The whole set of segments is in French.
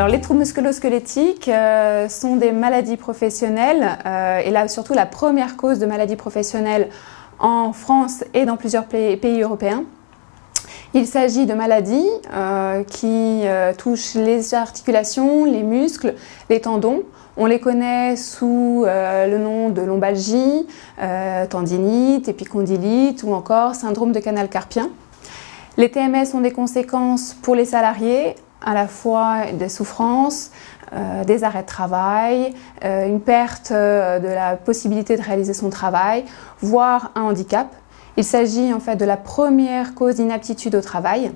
Alors, les troubles musculo-squelettiques sont des maladies professionnelles et là surtout la première cause de maladie professionnelle en France et dans plusieurs pays européens. Il s'agit de maladies qui touchent les articulations, les muscles, les tendons. On les connaît sous le nom de lombalgie, tendinite, épicondylite ou encore syndrome de canal carpien. Les TMS ont des conséquences pour les salariés, à la fois des souffrances, des arrêts de travail, une perte de la possibilité de réaliser son travail, voire un handicap. Il s'agit en fait de la première cause d'inaptitude au travail.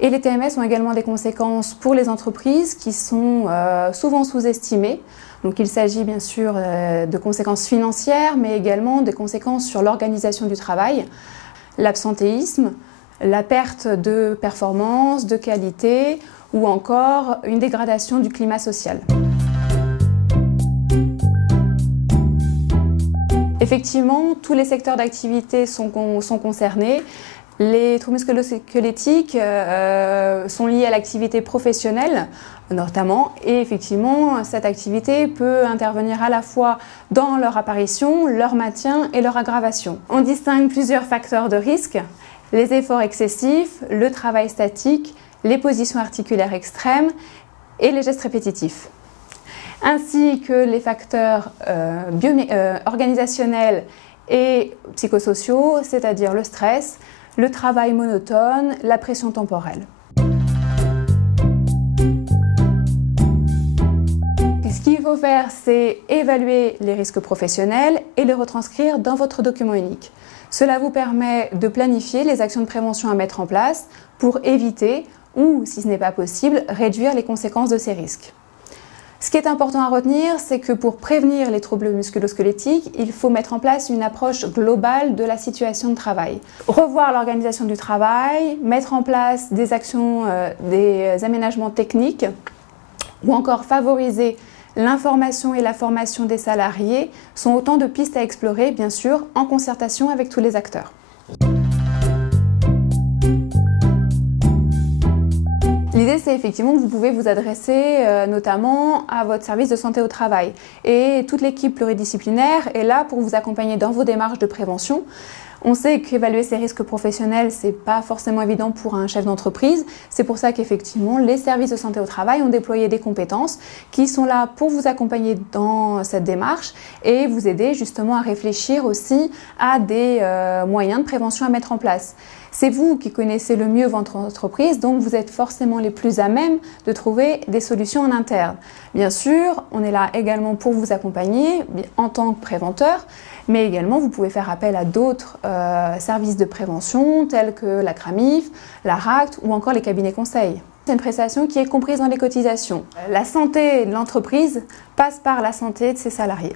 Et les TMS ont également des conséquences pour les entreprises qui sont souvent sous-estimées. Donc il s'agit bien sûr de conséquences financières, mais également des conséquences sur l'organisation du travail, l'absentéisme, la perte de performance, de qualité ou encore une dégradation du climat social. Effectivement, tous les secteurs d'activité sont concernés. Les troubles musculo-squelettiques sont liés à l'activité professionnelle notamment et effectivement cette activité peut intervenir à la fois dans leur apparition, leur maintien et leur aggravation. On distingue plusieurs facteurs de risque, les efforts excessifs, le travail statique, les positions articulaires extrêmes et les gestes répétitifs, ainsi que les facteurs organisationnels et psychosociaux, c'est-à-dire le stress, le travail monotone, la pression temporelle. Ce qu'il faut faire, c'est évaluer les risques professionnels et les retranscrire dans votre document unique. Cela vous permet de planifier les actions de prévention à mettre en place pour éviter ou, si ce n'est pas possible, réduire les conséquences de ces risques. Ce qui est important à retenir, c'est que pour prévenir les troubles musculo-squelettiques, il faut mettre en place une approche globale de la situation de travail. Revoir l'organisation du travail, mettre en place des actions, des aménagements techniques ou encore favoriser l'information et la formation des salariés sont autant de pistes à explorer, bien sûr, en concertation avec tous les acteurs. L'idée, c'est effectivement que vous pouvez vous adresser notamment à votre service de santé au travail. Et toute l'équipe pluridisciplinaire est là pour vous accompagner dans vos démarches de prévention. On sait qu'évaluer ces risques professionnels, ce n'est pas forcément évident pour un chef d'entreprise. C'est pour ça qu'effectivement, les services de santé au travail ont déployé des compétences qui sont là pour vous accompagner dans cette démarche et vous aider justement à réfléchir aussi à des moyens de prévention à mettre en place. C'est vous qui connaissez le mieux votre entreprise, donc vous êtes forcément les plus à même de trouver des solutions en interne. Bien sûr, on est là également pour vous accompagner en tant que préventeur, mais également vous pouvez faire appel à d'autres services de prévention tels que la CRAMIF, la RACT ou encore les cabinets conseils. C'est une prestation qui est comprise dans les cotisations. La santé de l'entreprise passe par la santé de ses salariés.